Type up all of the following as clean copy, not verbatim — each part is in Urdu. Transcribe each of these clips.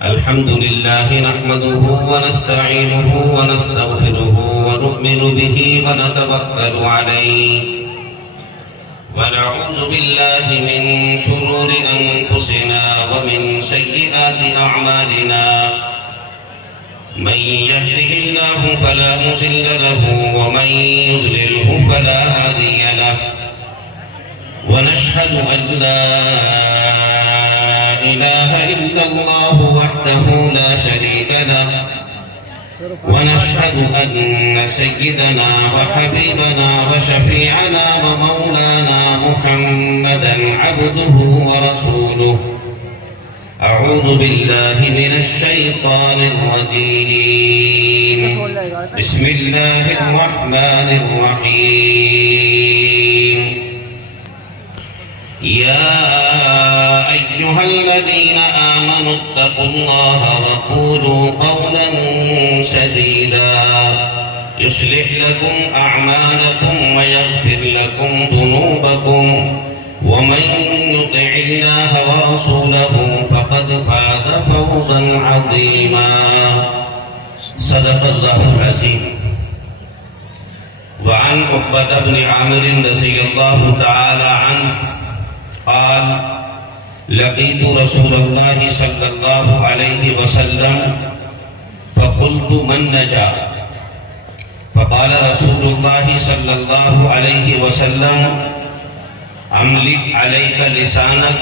الحمد لله نحمده ونستعينه ونستغفره ونؤمن به ونتوكل عليه ونعوذ بالله من شرور أنفسنا ومن سيئات أعمالنا من يهده الله فلا مضل له ومن يضلله فلا هادي له ونشهد أن لا إله إلا الله وحده لا شريك له ونشهد أن سيدنا وحبيبنا وشفيعنا ومولانا محمدا عبده ورسوله أعوذ بالله من الشيطان الرجيم بسم الله الرحمن الرحيم يا أيها الذين آمنوا اتقوا الله وقولوا قولا سديدا يصلح لكم أعمالكم ويغفر لكم ذنوبكم ومن يطع الله ورسوله فقد فاز فوزا عظيما صدق الله العظيم. وعن عقبة بن عامر رضي الله تعالى عنه قال لقيت رسول الله صلى الله عليه وسلم فقلت من نجا فقال رسول الله صلى الله عليه وسلم املك عليك لسانك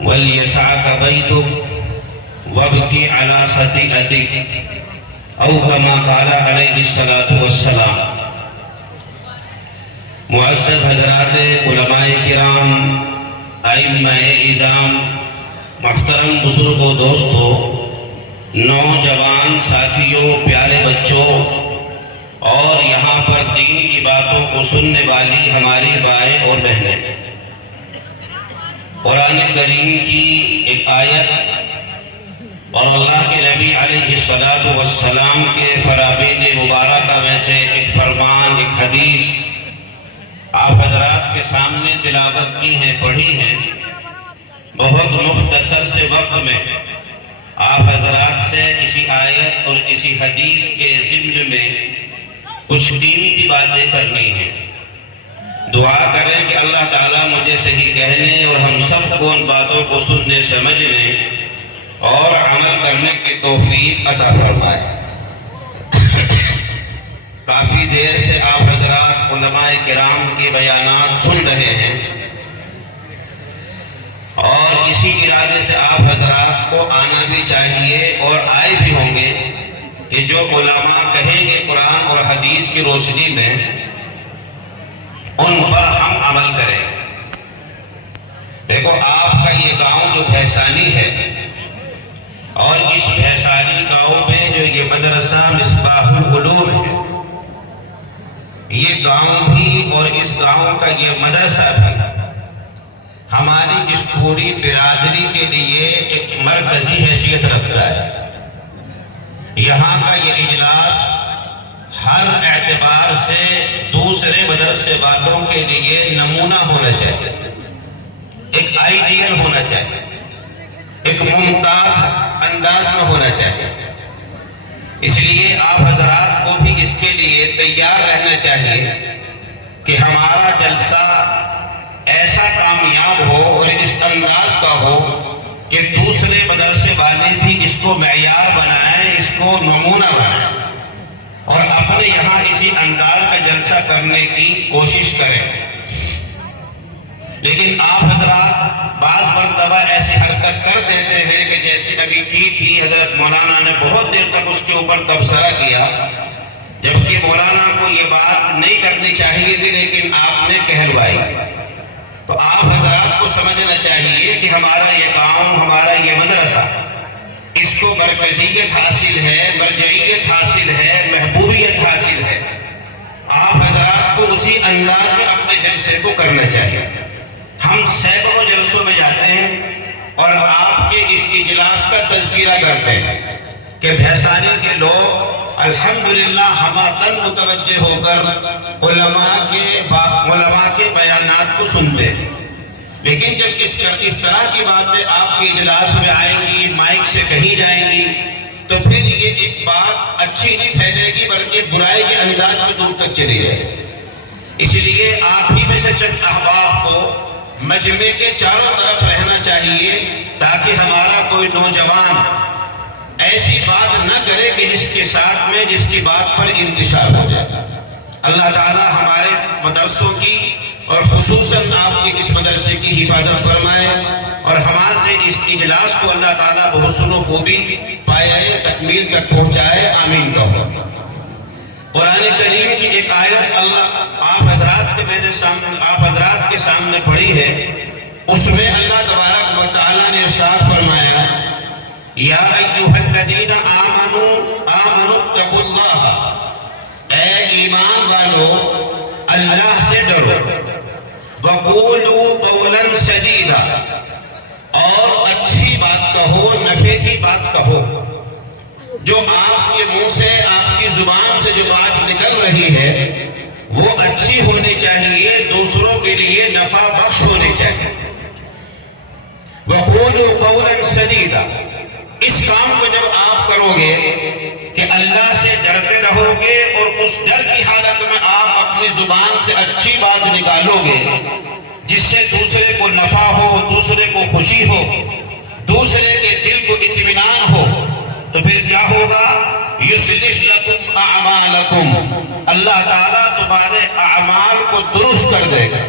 وليسعك بيتك وابكي على خطيئتك او كما قال عليه الصلاة والسلام. معزز حضرات علماء کرام، ائمہ اعظام، محترم بزرگوں، دوستوں، نوجوان ساتھیوں، پیارے بچوں اور یہاں پر دین کی باتوں کو سننے والی ہماری بھائی اور بہنیں، قرآن کریم کی ایک آیت اور اللہ کے نبی علیہ الصلوۃ والسلام کے فرامین مبارکہ میں سے ایک فرمان، ایک حدیث آپ حضرات کے سامنے تلاوت کی ہیں، پڑھی ہیں. بہت مختصر سے وقت میں آپ حضرات سے اسی آیت اور اسی حدیث کے ضمن میں کچھ قیمتی باتیں کرنی ہیں. دعا کریں کہ اللہ تعالیٰ مجھے صحیح کہنے اور ہم سب کو ان باتوں کو سننے، سمجھنے اور عمل کرنے کی توفیق عطا فرمائے. کافی دیر سے آپ حضرات علماء کرام کے بیانات سن رہے ہیں اور اسی ارادے سے آپ حضرات کو آنا بھی چاہیے اور آئے بھی ہوں گے کہ جو علماء کہیں گے قرآن اور حدیث کی روشنی میں ان پر ہم عمل کریں. دیکھو، آپ کا یہ گاؤں جو بھیسانی ہے اور اس بھیسانی گاؤں میں جو یہ مدرسہ مصباح العلوم ہے، یہ گاؤں بھی اور اس گاؤں کا یہ مدرسہ بھی ہماری اس پوری برادری کے لیے ایک مرکزی حیثیت رکھتا ہے. یہاں کا یہ اجلاس ہر اعتبار سے دوسرے مدرسے والوں کے لیے نمونہ ہونا چاہیے، ایک آئیڈیل ہونا چاہیے، ایک ممتاز انداز میں ہونا چاہیے. اس لیے آپ حضرات کو بھی اس کے لیے تیار رہنا چاہیے کہ ہمارا جلسہ ایسا کامیاب ہو اور اس انداز کا ہو کہ دوسرے مدرسے والے بھی اس کو معیار بنائیں، اس کو نمونہ بنائیں اور اپنے یہاں اسی انداز کا جلسہ کرنے کی کوشش کریں. لیکن آپ حضرات بعض مرتبہ ایسی حرکت کر دیتے ہیں کہ جیسے ابھی کی تھی حضرت مولانا نے بہت دیر تک اس کے اوپر تبصرہ کیا، جبکہ مولانا کو یہ بات نہیں کرنی چاہیے تھی لیکن آپ نے کہلوائی. تو آپ حضرات کو سمجھنا چاہیے کہ ہمارا یہ گاؤں، ہمارا یہ مدرسہ، اس کو مرکزیت حاصل ہے، مرجعیت حاصل ہے، محبوبیت حاصل ہے. آپ حضرات کو اسی انداز میں اپنے جلسے کو کرنا چاہیے. ہم سینکڑوں جلسوں میں جاتے ہیں اور آپ کے اس اجلاس کا تذکرہ کرتے ہیں کہ بھیسانی کے لوگ الحمدللہ ہم تن متوجہ ہو کر علماء کے بیانات کو سنتے ہیں، لیکن جب اس طرح کی باتیں آپ کے اجلاس میں آئیں گی، مائک سے کہی جائیں گی، تو پھر یہ ایک بات اچھی نہیں پھیلے گی بلکہ برائی کے انداز میں دور تک چلی جائے گی۔ اس لیے آپ ہی میں سے چند احباب کو مجمع کے چاروں طرف رہنا چاہیے، تاکہ ہمارا کوئی نوجوان ایسی بات نہ کرے کہ جس کی بات پر انتشار ہو جائے۔ اللہ تعالی ہمارے مدرسوں کی اور خصوصاً آپ کے اس مدرسے کی حفاظت فرمائے، اور ہمارے اس اجلاس کو اللہ تعالیٰ بحسن و خوبی پایۂ تکمیل تک پہنچائے، آمین کہو۔ قرآن کریم کی ایک آیت آپ حضرات کے سامنے پڑھی ہے، اس میں اللہ تبارک و تعالیٰ نے ارشاد فرمایا، یا ایھا الذین آمنوا اتقوا اللہ، اے ایمان والو اللہ سے ڈرو، وقولوا قولا سدیدا، اور اچھی بات کہو، نفع کی بات کہو۔ جو آپ کے منہ سے، آپ کی زبان سے جو بات نکل رہی ہے وہ اچھی ہونی چاہیے، دوسروں کے لیے نفع بخش ہونی چاہیے۔ وقولوا قولا سدیدا، اس کام کو جب آپ کرو گے کہ اللہ سے ڈرتے رہو گے، اور اس ڈر کی حالت میں آپ اپنی زبان سے اچھی بات نکالو گے جس سے دوسرے کو نفع ہو، دوسرے کو خوشی ہو، دوسرے کے دل کو اطمینان ہو، تو پھر کیا ہوگا؟ یصلح لکم اعمالکم، اللہ تعالیٰ تمہارے اعمال کو درست کر دے گا۔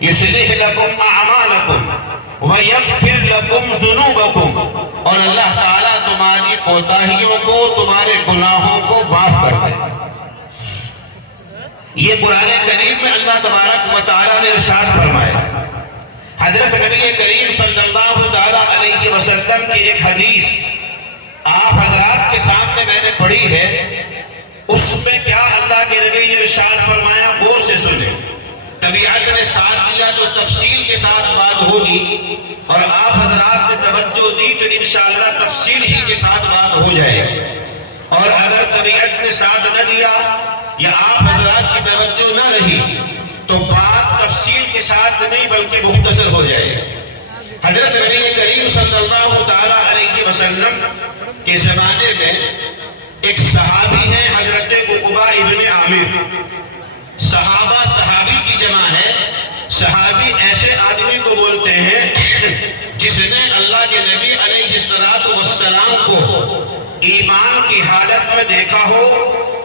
یصلح لکم اعمالکم ویغفر لکم ذنوبکم، اور اللہ تعالیٰ تمہاری کوتاہیوں کو، تمہارے گناہوں کو معاف کر دے گا۔ یہ قرآن کریم میں اللہ تبارک و تعالیٰ نے ارشاد فرمایا۔ حضرت نبی کریم صلی اللہ تعالیٰ علیہ وسلم کی ایک حدیث آپ حضرات کے سامنے میں نے پڑھی ہے، اس میں کیا اللہ کے نبی نے ارشاد فرمایا، غور سے سنیں۔ طبیعت نے ساتھ دیا تو تفصیل کے ساتھ بات ہوگی، اور آپ حضرات نے توجہ دی تو انشاءاللہ تفصیل ہی کے ساتھ بات ہو جائے گی، اور اگر طبیعت نے ساتھ نہ دیا یا آپ حضرات کی توجہ نہ رہی تو بات تفصیل کے ساتھ نہیں بلکہ مختصر ہو جائے گی۔ حضرت نبی کریم صلی اللہ تعالیٰ علیہ وسلم کے زمانے میں ایک صحابی ہیں، حضرت عقبہ ابن عامر۔ صحابہ صحابی کی جمع ہے۔ صحابی ایسے آدمی کو بولتے ہیں جس نے اللہ کے نبی علیہ السلام کو ایمان کی حالت میں دیکھا ہو،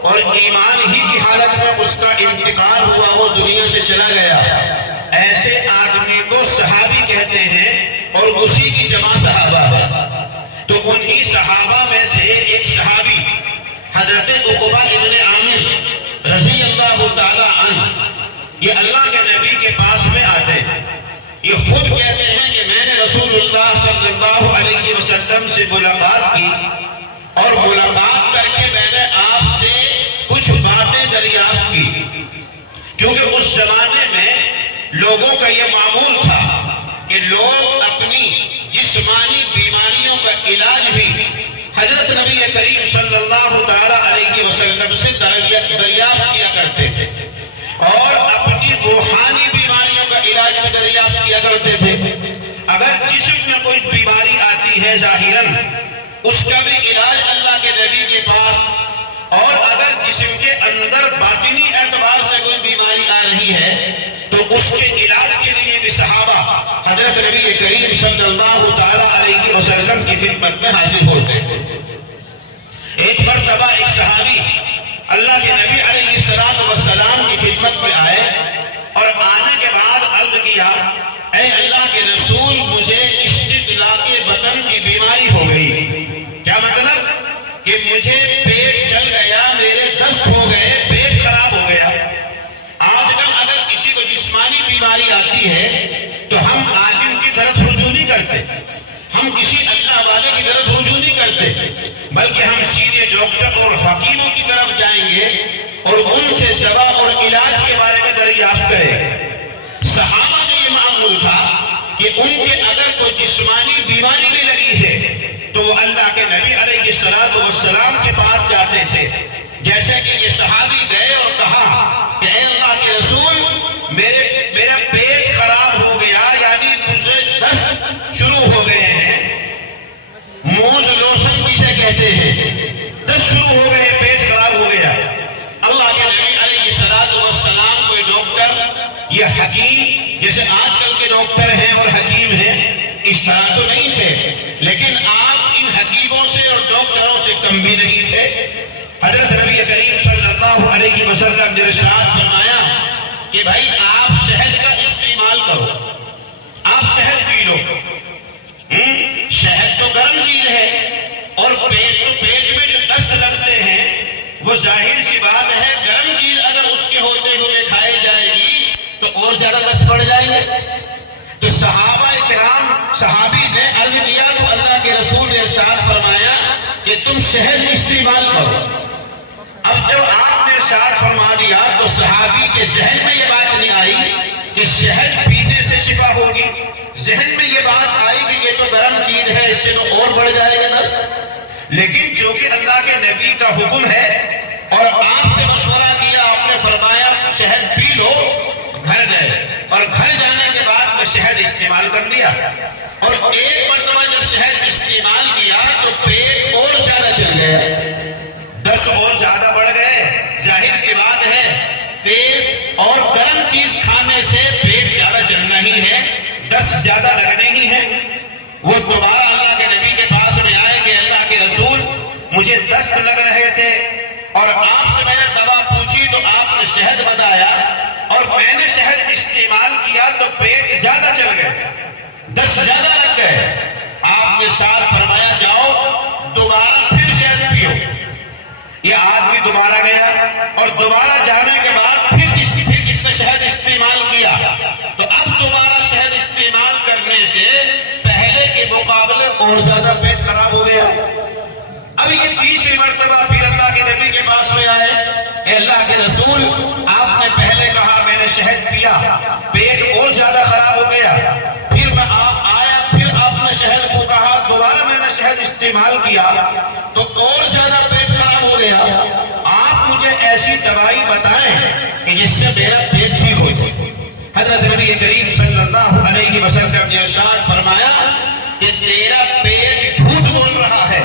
اور ایمان ہی کی حالت میں اس کا انتقال ہوا ہو، دنیا سے چلا گیا، ایسے آدمی کو صحابی کہتے ہیں، اور اسی کی جمع صحابہ ہے۔ تو انہی صحابہ میں سے ایک صحابی حضرت عقبہ ابن عامر رضی اللہ تعالیٰ عنہ، یہ اللہ کے نبی کے پاس میں آتے ہیں۔ یہ خود کہتے ہیں کہ میں نے رسول اللہ صلی اللہ علیہ وسلم سے ملاقات کی، اور ملاقات کر کے میں نے آپ سے کچھ باتیں دریافت کی، کیونکہ اس زمانے میں لوگوں کا یہ معمول تھا کہ لوگ اپنی جسمانی بیماریوں کا علاج بھی حضرت نبی کریم صلی اللہ تعالیٰ علیہ وسلم سے دریافت کیا کرتے تھے، اور اپنی روحانی بیماریوں کا علاج بھی دریافت کیا کرتے تھے۔ اگر جسم میں کوئی بیماری آتی ہے ظاہراً، اس کا بھی علاج اللہ کے نبی کے پاس، اور اگر جسم کے اندر باطنی اعتبار سے کوئی بیماری آ رہی ہے تو اس کے علاج کے لیے بھی صحابہ حضرت نبی کریم صلی اللہ تعالیٰ علیہ وسلم کی خدمت میں حاضر ہوتے تھے۔ ایک مرتبہ ایک صحابی اللہ کے نبی علیہ السلام کی خدمت میں آئے، اور آنے کے بعد عرض کیا، اے اللہ کے رسول، مجھے اشتعال بطن کی بیماری ہو گئی۔ کیا مطلب؟ کہ مجھے پیٹ چل گیا، میرے دست ہو گئے، پیٹ خراب ہو گیا۔ آج کل اگر کسی کو جسمانی بیماری آتی ہے تو ہم عالم کی طرف رجوع نہیں کرتے، ہم کسی اللہ والے کی طرف رجوع نہیں کرتے، بلکہ ہم سیدھے ڈاکٹر اور حکیموں کی طرف جائیں گے اور ان سے دوا اور علاج کے بارے میں دریافت کریں گے۔ صحابہ کا یہ معمول تھا کہ ان کے اگر کوئی جسمانی بیماری بھی لگی ہے تو وہ اللہ کے نبی علیہ السلام کے پاس جاتے تھے. جیسے کہ یہ صحابی گئے اور کہا کہ اے اللہ کے رسول میرا پیٹ خراب ہو گیا، یعنی مجھے دست شروع ہو گئے ہیں. موز لوشن کسے کہتے ہیں؟ دست شروع ہو گئے، پیٹ خراب ہو گیا. اللہ کے نبی علیہ السلام کوئی ڈاکٹر یا حکیم جیسے آج کل کے ڈاکٹر ہیں اور حکیم ہیں اس طرح تو نہیں تھے، لیکن آپ ان حکیموں سے اور ڈاکٹروں سے کم بھی نہیں تھے. حضرت نبی کریم صلی اللہ علیہ وسلم نے ارشاد فرمایا کہ بھائی آپ شہد کا استعمال کرو، آپ شہد پی لو. شہد تو گرم چیز ہے اور پیٹ میں جو دست لگتے ہیں وہ ظاہر سی بات ہے گرم چیز اگر اس کے ہوتے ہوئے کھائی جائے گی تو اور زیادہ دست بڑھ جائیں گے. تو صحابہ کرام صحابی نے عرض کیا تو اللہ کے رسول نے ارشاد فرمایا کہ تم شہد استعمال کرو. اب جب آپ نے ارشاد فرما دیا تو صحابی کے ذہن میں یہ بات نہیں آئی کہ شہد پینے سے شفا ہوگی. ذہن میں یہ بات آئی کہ یہ تو گرم چیز ہے، اس سے تو اور بڑھ جائے گا دست. لیکن چونکہ اللہ کے نبی کا حکم ہے اور آپ سے مشورہ کیا، آپ نے فرمایا شہد پی لو. گھر گئے اور گھر جانے کے بعد میں شہد استعمال کر لیا اور ایک مرتبہ جب شہد استعمال کیا تو پیٹ اور زیادہ چل گیا، دست اور زیادہ بڑھ گئے. ظاہر سی بات ہے تیز اور گرم چیز کھانے سے پیٹ زیادہ چلنا ہی ہے، دست زیادہ لگنے ہی ہے. وہ دوبارہ اللہ کے نبی کے پاس میں آئے کہ اللہ کے رسول مجھے دست لگ رہے تھے اور آپ سے میں نے دوا پوچھی تو آپ نے شہد بتایا اور میں نے شہد استعمال کیا تو پیٹ زیادہ چل گئے، دست زیادہ لگ گئے. آپ نے ساتھ فرمایا جاؤ دوبارہ پھر شہد پیو. یہ آدمی دوبارہ گیا اور دوبارہ جانے کے بعد پھر اس نے شہد استعمال کیا تو اب دوبارہ شہد استعمال کرنے سے پہلے کے مقابلے اور زیادہ پیٹ خراب ہو گیا. اب یہ تیسری مرتبہ پھر اللہ کے نبی کے پاس میں آئے کہ اللہ کے رسول آپ نے پہلے کہا میں نے شہد پیا، پیٹ اور زیادہ خراب ہو گیا. پھر میں آیا، پھر آپ نے شہد کو کہا، دوبارہ میں نے شہد استعمال کیا تو اور زیادہ پیٹ خراب ہو گیا. آپ مجھے ایسی دوائی بتائیں کہ جس سے میرا پیٹ ٹھیک ہو جائے. حضرت نبی کریم صلی اللہ علیہ وسلم نے ارشاد فرمایا کہ تیرا پیٹ جھوٹ بول رہا ہے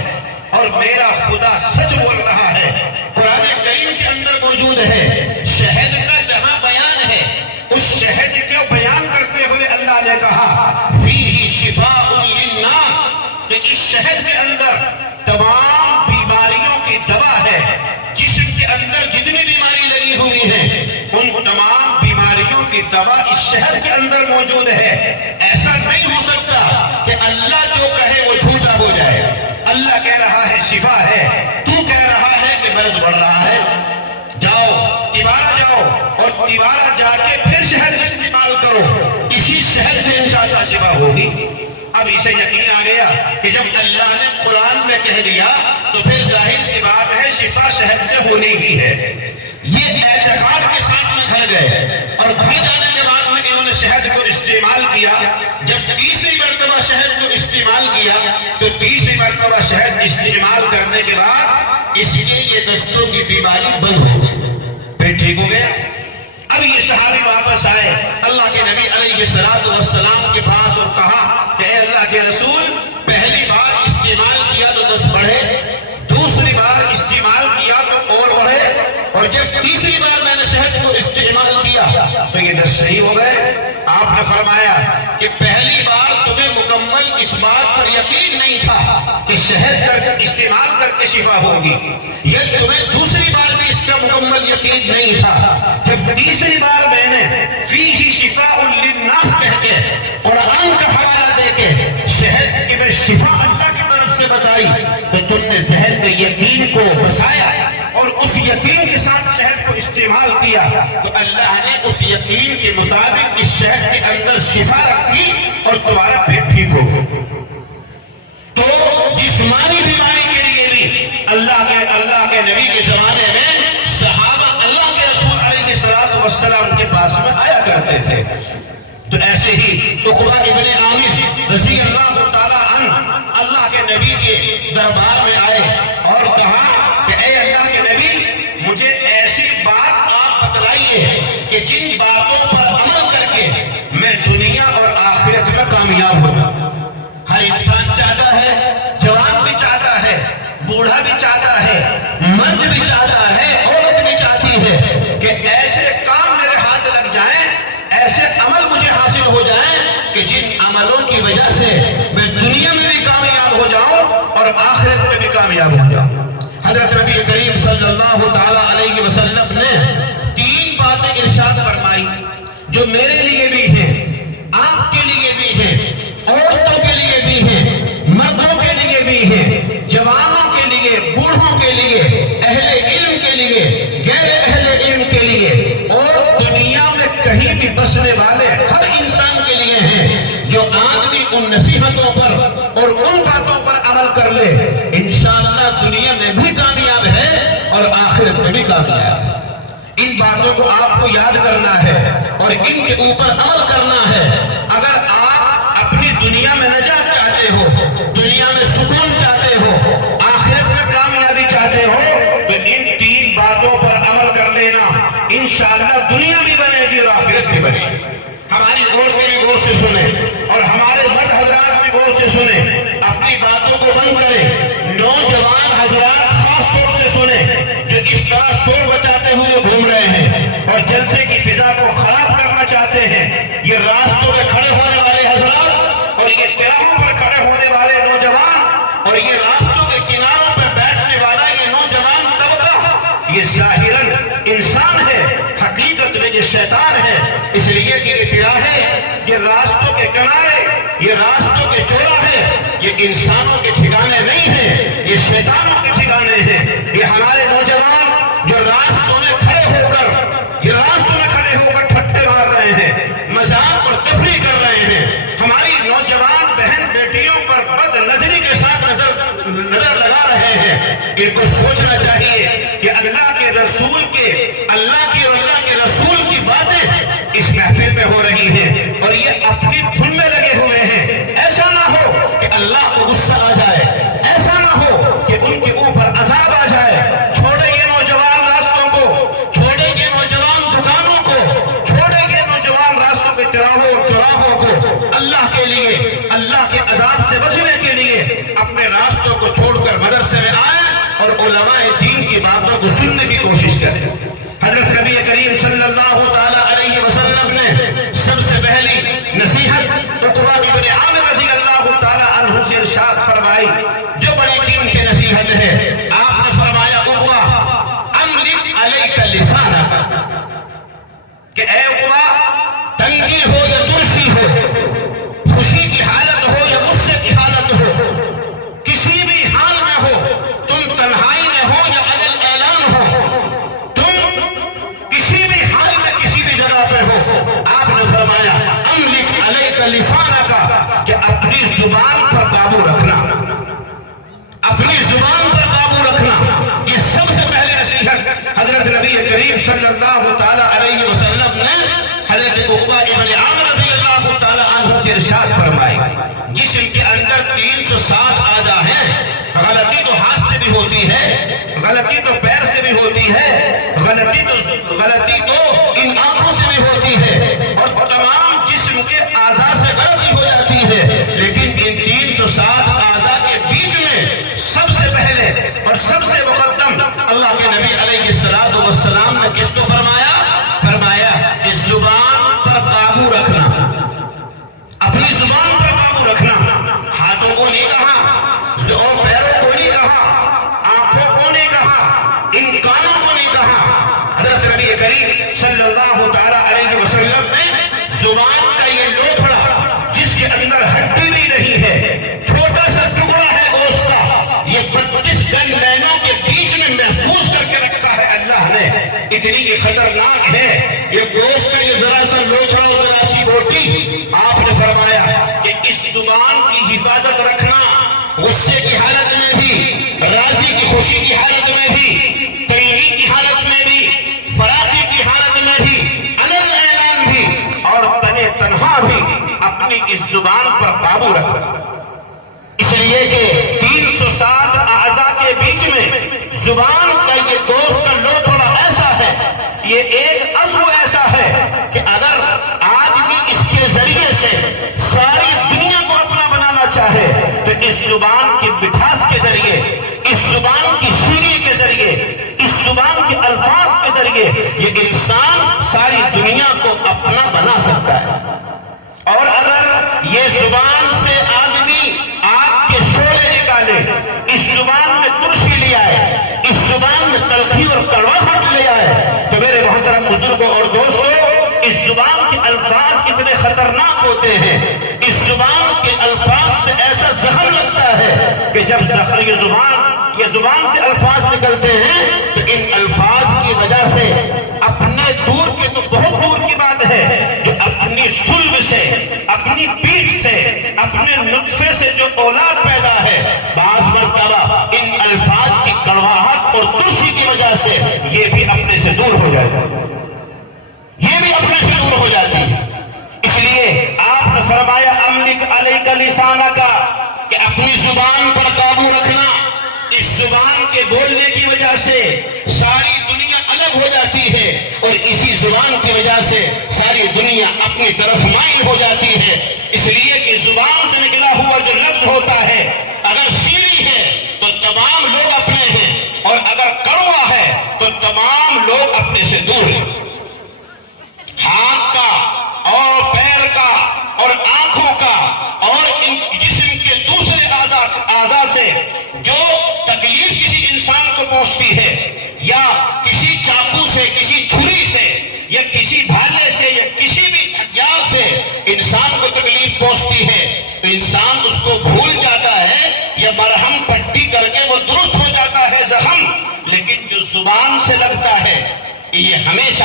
اور میرا خدا سچ بول رہا ہے. قرآن کریم کے اندر موجود ہے شہد کا جہاں بیان ہے اس شہد کو بیان کرتے ہوئے اللہ نے کہا فیہ شفاء للناس، کہ اس شہد کے اندر تمام بیماریوں کی دوا ہے. جسم کے اندر جتنی بیماری لگی ہوئی ہے ان تمام بیماریوں کی دوا اس شہد کے اندر موجود ہے. ایسا نہیں ہو سکتا کہ اللہ جو کہے وہ جھوٹا ہو جائے. اللہ کہہ رہا ہے شفا ہے، تو کہہ رہا ہے کہ مرض بڑھ رہا ہے. جاؤ تیبارہ جاؤ اور تیبارہ جا کے پھر شہد استعمال کرو، اسی شہد سے انشاءاللہ شفا ہوگی. اب اسے یقین آ گیا کہ جب اللہ نے قرآن میں کہہ دیا تو پھر ظاہر سی بات ہے شفا شہد سے ہونی ہی ہے. یہ اعتقاد کے ساتھ میں گھر گئے اور گھر جانے کے بعد میں انہوں نے شہد کو استعمال کیا. جب تیسری مرتبہ شہد کو استعمال کیا تو تیسری مرتبہ شہد استعمال کرنے کے بعد اس لیے یہ دستوں کی بیماری بند ہو گئی، پیٹ ٹھیک ہو گیا. اب یہ صحابی واپس آئے اللہ کے نبی علیہ السلام کے پاس اور کہا کہ اے اللہ کے رسول پہلی بار استعمال کیا تو دست بڑھے، دوسری بار استعمال کیا تو اور بڑھے، اور جب تیسری بار میں نے شہد کو استعمال کیا تو یہ دست صحیح ہو گئے. آپ نے فرمایا کہ پہلی بار تمہیں مکمل اس بات پر یقین نہیں تھا کہ شہد استعمال کر کے شفا ہوگی، یہ تمہیں دوسری بار بھی اس کا مکمل یقین نہیں تھا. جب تیسری بار میں نے فیہ شفاء للناس کہہ کے قرآن کا حوالہ دے کے شہد کی میں شفا اللہ کی طرف سے بتائی تو تم نے ذہن میں یقین کو بسایا اور اس یقین کے ساتھ شہد کو استعمال کیا تو اللہ نے اس یقین کے مطابق اس شہد کے اندر شفا رکھی اور تمہارا پیٹ ٹھیک ہو گیا. تو جسمانی بیماری کے لیے بھی اللہ کے نبی کے زمانے میں صحابہ اللہ کے رسول علیہ السلام کے پاس میں آیا کرتے تھے. تو ایسے ہی عقبہ ابن عامر رضی اللہ تعالیٰ عنہ اللہ کے نبی کے دربار میں آئے اور کہا کہ اے اللہ کے نبی، مجھے ایسی بات آپ بتلائیے کہ جن باتوں پر عمل کر کے میں دنیا اور آخرت میں کامیاب ہو جاؤں۔ ہر انسان چاہتا ہے، جوان بھی چاہتا ہے، بوڑھا بھی چاہتا ہے، مرد بھی چاہتا ہے، عورت بھی چاہتی ہے کہ ایسے کام میرے ہاتھ لگ جائیں، ایسے عمل مجھے حاصل ہو جائیں کہ جن عملوں کی وجہ سے میں دنیا میں بھی کامیاب ہو جاؤں اور آخرت میں بھی کامیاب ہو جاؤں۔ حضرت نبی کریم صلی اللہ تعالیٰ علیہ وسلم نے 3 باتیں ارشاد فرمائی جو میرے لیے بھی ہیں، آپ کے لیے بھی ہیں، عورتوں کے لیے بھی ہیں، مردوں کے لیے بھی ہیں، جوانوں کے لیے، بوڑھوں کے لیے، اہل علم کے لیے، غیر اہل علم کے لیے، اور دنیا میں کہیں بھی بسنے والے ہر انسان کے لیے ہیں۔ جو آدمی ان نصیحتوں پر اور ان باتوں پر عمل کر لے، انشاءاللہ دنیا میں بھی کامیاب ہے اور آخرت میں بھی کامیاب ہے۔ ان باتوں کو آپ کو یاد کرنا ہے اور ان کے اوپر عمل کرنا ہے۔ اگر آپ اپنی دنیا میں نجات چاہتے ہو، دنیا میں سکون چاہتے ہو، آخرت میں کامیابی چاہتے ہو، تو ان 3 باتوں پر عمل کر لینا، انشاءاللہ دنیا بھی بنے گی اور آخرت بھی بنے گی۔ ہماری عورتیں بھی غور سے سنیں اور ہمارے مرد حضرات بھی غور سے سنیں، اپنی باتوں کو بند کریں۔ نوجوان حضرات خاص طور سے سنیں جو اس طرح شور بچاتے ہوئے گھوم رہے ہیں اور جلسے کی فضا کو خراب کرنا چاہتے ہیں، یہ راستوں پہ کھڑے ہونے والے حضرات اور یہ تراہوں پر کھڑے ہونے والے نوجوان اور یہ راستوں کے کناروں پہ بیٹھنے والا یہ نوجوان طبقہ، یہ ظاہراً انسان ہے، حقیقت میں یہ شیطان ہے۔ اس لیے کہ یہ تراہے، یہ راستوں کے کنارے، یہ راستوں کے چوراہے، یہ انسانوں کے ٹھکانے نہیں ہیں، یہ شیطانوں کے ٹھکانے ہیں۔ یہ ہمارے نوجوان جو راستوں میں کھڑے ہو کر، یہ راستوں میں کھڑے ہو کر ٹھٹے مار رہے ہیں، مذاق اور تفریح کر رہے ہیں، ہماری نوجوان بہن بیٹیوں پر بد نظری کے ساتھ نظر لگا رہے ہیں۔ ان کو سوچنا چاہیے کہ اللہ کے رسول کے، اللہ کی اور اللہ کے رسول کی باتیں اس محفل میں ہو رہی ہیں اور یہ اپنی دھن میں لگے ہوئے ہیں۔ ایسا نہ ہو کہ اللہ کو غصہ آ جائے، ایسا نہ ہو کہ ان کے اوپر عذاب آ جائے۔ چھوڑے یہ نوجوان راستوں کو، چھوڑے یہ نوجوان دکانوں کو، چھوڑے یہ نوجوان راستوں کے تراہوں اور چوراہوں کو، اللہ کے لیے، اللہ کے عذاب سے بچنے کے لیے اپنے راستوں کو چھوڑ کر مدرسے میں آئیں اور علماء دین کی باتوں کو سننے کی کوشش کریں۔ حضرت نبی کریم صلی اللہ تعالیٰ علیہ وسلم نے سب سے پہلی نصیحت عقبہ ابن عامر رضی اللہ تعالیٰ عنہ سے ارشاد فرمائی جو بڑی قیمتی نصیحت ہے۔ آپ نے فرمایا عقبہ املک علیک لسانک، کہ اے عقبہ تنگی ہو یا ترشی ہو، خوشی کی حالت ہو یا غصے کی حالت ہو، کسی بھی حال میں ہو، تم تنہائی میں ہو یا علل اعلان ہو، تم کسی بھی حال میں کسی بھی جگہ پہ ہو، آپ نے فرمایا املک علیک لسانک، کہ اپنی زبان پر قابو رکھنا، اپنی زبان پر قابو رکھنا۔ یہ سب سے پہلی نصیحت حضرت نبی کریم صلی اللہ تعالیٰ علیہ وسلم نے حضرت عقبہ ابن عامر رضی اللہ تعالیٰ عنہ سے ارشاد فرمائی۔ جسم کے اندر 360 اعضاء ہیں، غلطی تو ہاتھ سے بھی ہوتی ہے، غلطی تو پیر سے بھی ہوتی ہے، غلطی تو ان آنکھوں سے بھی ہوتی ہے اور تمام جسم کے اعضاء سے غلطی ہو جاتی ہے، لیکن ان 360 اعضاء کے بیچ میں سب سے پہلے اور سب سے مقدم اللہ کے نبی علیہ السلام نے کس کو فرمایا؟ فرمایا کہ زبان پر قابو رکھنا، اپنی زبان پر قابو رکھنا۔ ہاتھوں کو نہیں کہا، پیروں کو نہیں کہا، آنکھوں کو نہیں کہا، ان کانوں کو نہیں کہا۔ حضرت نبی کریم صلی اللہ تعالیٰ علیہ وسلم نے زبان کا یہ لوتھڑا جس کے اندر ہڈی بھی نہیں ہے، چھوٹا سا ٹکڑا ہے گوشت کا، یہ 32 گن لینوں کے بیچ میں محفوظ کر کے رکھا ہے اللہ نے۔ اتنی یہ خطرناک ہے یہ گوشت کا یہ ذرا سا لوتھڑا اور ذرا سی بوٹی۔ آپ نے فرمایا کہ اس زبان کی حفاظت رکھنا، غصے کی حالت میں بھی، راضی کی خوشی کی حالت میں بھی، تنگی کی حالت میں بھی، فراخی کی حالت میں بھی، علل اعلان بھی اور تنہا بھی زبان پر قابو رکھنا، اس لیے کہ 360 اعضاء کے بیچ میں زبان کا یہ دوست کا لو تھوڑا ایسا ہے، یہ ایک عضو ایسا ہے کہ اگر آدمی اس کے ذریعے سے ساری دنیا کو اپنا بنانا چاہے تو اس زبان کی مٹھاس کے ذریعے، اس زبان کی شیرینی کے ذریعے، اس زبان کے الفاظ کے ذریعے یہ انسان ساری دنیا کو اپنا بنا سکتا ہے۔ اور اگر یہ زبان سے آدمی آگ کے شعلے نکالے، اس زبان میں ترشی لے آئے، اس زبان میں تلخی اور کڑواہٹ لے آئے، تو میرے محترم بزرگوں اور دوستوں، اس زبان کے الفاظ اتنے خطرناک ہوتے ہیں، اس زبان کے الفاظ سے ایسا زخم لگتا ہے کہ جب یہ زبان سے الفاظ نکلتے ہیں تو ان الفاظ کی وجہ سے اپنے دور کے تو بہت دور کی بات ہے، جو اپنی صلب سے، اپنی پیٹھ سے، اپنے نطفے سے جو اولاد پیدا ہے، بعض مرتبہ ان الفاظ کی کڑواہٹ اور ترشی کی وجہ سے یہ بھی اپنے سے دور ہو جاتا ہے، یہ بھی اپنے سے دور ہو جاتی ہے۔ اس لیے آپ نے فرمایا املک علیک لسانک، کہ اپنی زبان پر قابو رکھنا، اس زبان کے بولنے کی وجہ سے ساری دنیا الگ ہو جاتی ہے، اور اسی زبان کی وجہ سے ساری دنیا اپنی طرف مائل ہو جاتی ہے۔ اس لیے کہ زبان سے نکلا ہوا جو لفظ ہوتا ہے، اگر شیریں ہے تو تمام لوگ اپنے ہیں، اور اگر کڑوا ہے تو تمام لوگ اپنے سے دور ہیں۔ ہاتھ کا اور پیر کا اور آنکھوں کا اور ان جسم کے دوسرے اعضاء سے جو تکلیف کسی انسان کو پہنچتی ہے، یا کسی چاقو سے، کسی چھری سے، یا کسی بھالے سے، یا کسی بھی ہتھیار سے انسان کو تکلیف پہنچتی ہے، تو انسان اس کو بھول جاتا ہے یا مرہم پٹی کر کے وہ درست ہو جاتا ہے زخم، لیکن جو زبان سے لگتا ہے یہ ہمیشہ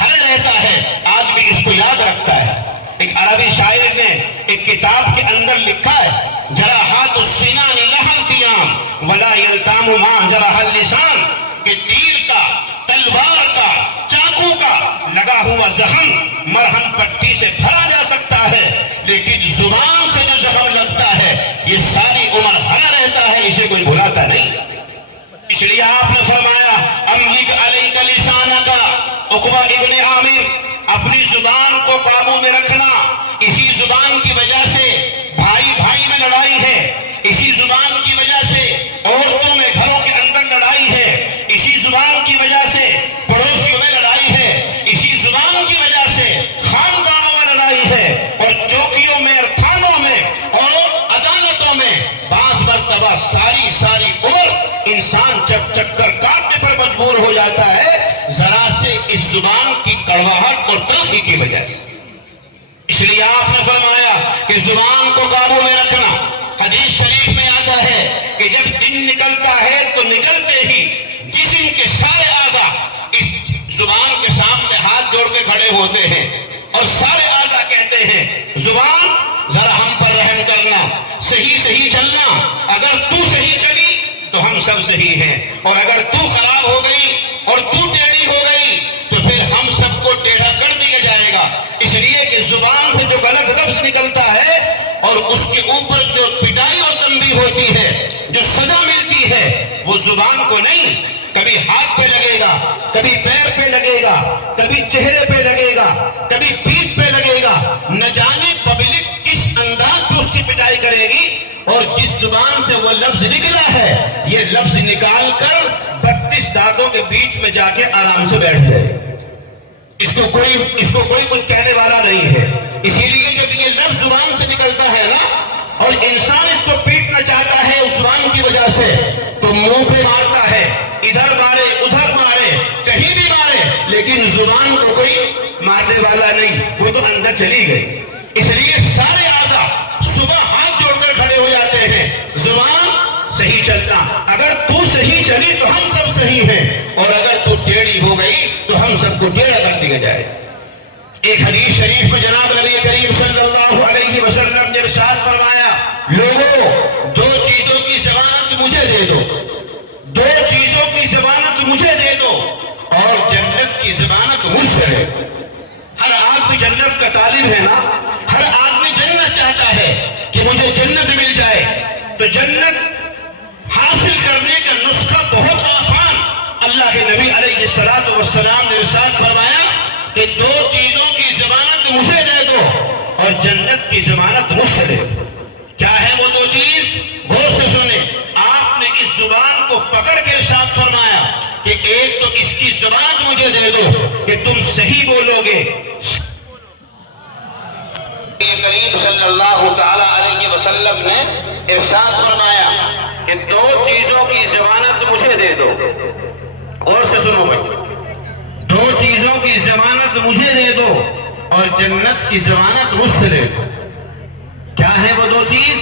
ہر رہتا ہے، آج بھی اس کو یاد رکھتا ہے۔ ایک عربی شاعر نے ایک کتاب کے اندر لکھا ہے، جراحات السنان لها التیام ولا یلتام ما جرح اللسان، کہ تیر کا، تلوار کا، چاقو کا لگا ہوا زخم مرہم پٹی سے بھرا جا سکتا ہے، لیکن زبان سے جو زخم لگتا ہے یہ ساری عمر ہرا رہتا ہے، اسے کوئی بھلاتا نہیں۔ اس لیے آپ نے فرمایا املک علیک لسانک، عقبہ ابن عامر، اپنی زبان کو قابو میں رکھنا، اسی زبان کی وجہ سے بھائی بھائی میں لڑائی ہے، اسی زبان کی وجہ سے عورتوں میں گھروں کے اندر لڑائی ہے، اسی زبان کی وجہ سے پڑوسیوں میں لڑائی ہے، اسی زبان کی وجہ سے خاندانوں میں لڑائی ہے، اور چوکیوں میں اور تھانوں میں اور عدالتوں میں بعض مرتبہ ساری عمر انسان چکر کاٹنے پر مجبور ہو جاتا ہے، ذرا سے اس زبان کی کڑواہٹ اور تلخی کی وجہ سے۔ اس لیے آپ نے فرمایا کہ زبان کو قابو میں رکھنا۔ حدیث شریف میں آتا ہے کہ جب دن نکلتا ہے تو نکلتے ہی جسم کے سارے اعضاء اس زبان کے سامنے ہاتھ جوڑ کے کھڑے ہوتے ہیں، اور سارے اعضاء کہتے ہیں زبان ذرا ہم پر رحم کرنا، صحیح چلنا، اگر تو صحیح چلی تو ہم سب صحیح ہیں، اور اگر تو خراب ہو گئی اور تو ٹیڑھی ہو گئی تو پھر ہم سب کو ٹیڑھا کر دیا جائے گا۔ اس لیے کہ زبان سے جو غلط لفظ نکلتا ہے اور اس کے اوپر جو پٹائی اور تنبیہ ہوتی ہے، جو سزا ملتی ہے، وہ زبان کو نہیں، کبھی ہاتھ پہ لگے گا، کبھی پیر پہ لگے گا، کبھی چہرے پہ لگے گا، کبھی پیٹھ پہ لگے گا، نہ جانے پبلک کس انداز پہ اس کی پٹائی کرے گی، اور جس زبان سے وہ لفظ نکلا ہے یہ لفظ نکال کر 32 دانتوں کے بیچ میں جا کے آرام سے بیٹھ جائے، اس کو کوئی کچھ کہنے والا نہیں ہے۔ اسی لیے جب یہ لفظ زبان سے نکلتا ہے نا، اور انسان اس کو پیٹنا چاہتا ہے اس زبان کی وجہ سے، تو منہ پہ مارتا ہے، ادھر مارے ادھر مارے کہیں بھی مارے، لیکن زبان کو کوئی مارنے والا نہیں، وہ تو اندر چلی گئی۔ اس لیے سارے اعضاء صبح ہاتھ جوڑ کر کھڑے ہو جاتے ہیں، زبان صحیح چلنا، اگر تو صحیح چلی تو ہم سب صحیح ہیں، اور اگر تو ٹیڑھی ہو گئی تو ہم سب کو ٹیڑھا کر دیا جائے۔ ایک حدیث شریف میں جناب نبی کریم صلی اللہ علیہ وسلم نے ارشاد فرمایا، لوگوں دو چیزوں کی ضمانت مجھے دے دو، دو چیزوں کی ضمانت مجھے دے دو، اور جنت کی ضمانت مجھ سے ہے۔ ہر آدمی جنت کا طالب ہے نا، ہر آدمی جنت چاہتا چاہتا ہے کہ مجھے جنت مل جائے تو جنت حاصل کرنے کا نسخہ بہت آسان. اللہ کے نبی علیہ الصلوۃ والسلام نے ارشاد فرمایا کہ دو چیزوں کی ضمانت مجھے دے دو اور جنت کی ضمانت مجھ سے دے دو. کیا ہے وہ دو چیز؟ غور سے سنیں. آپ نے اس زبان کو پکڑ کے ارشاد فرمایا کہ ایک تو اس کی ضمانت مجھے دے دو کہ تم صحیح بولو گے. کریم صلی اللہ تعالی علیہ وسلم نے ارشاد فرمایا کہ دو چیزوں کی ضمانت مجھے دے دو. اور سے سنو بھائی, دو چیزوں کی ضمانت مجھے دے دو اور جنت کی ضمانت مجھ سے لے دو. کیا ہے وہ دو چیز؟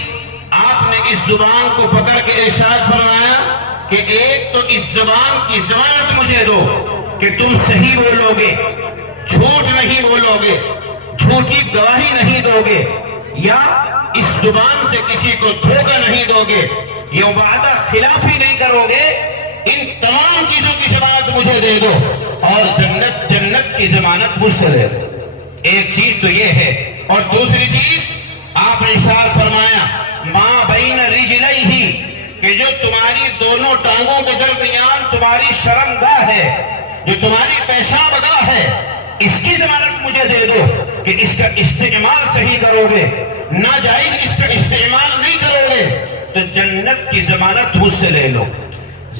آپ نے اس زبان کو پکڑ کے ارشاد فرمایا کہ ایک تو اس زبان کی ضمانت مجھے دو کہ تم صحیح بولو گے, جھوٹ نہیں بولو گے, جھوٹی گواہی نہیں دو گے, یا اس زبان سے کسی کو دھوکہ نہیں دو گے, یا وعدہ خلافی نہیں کرو گے. ان تمام چیزوں کی ضمانت مجھے دے دو اور جنت کی ضمانت مجھ سے دے دو. ایک چیز تو یہ ہے. اور دوسری چیز آپ نے ارشاد فرمایا ما بین رجلیہ, کہ جو تمہاری دونوں ٹانگوں کے درمیان تمہاری شرمگاہ ہے, جو تمہاری پیشاب گاہ ہے, اس کی ضمانت مجھے دے دو کہ اس کا استعمال صحیح کرو گے, ناجائز اس کا استعمال نہیں کرو گے تو جنت کی ضمانت مجھ سے لے لو.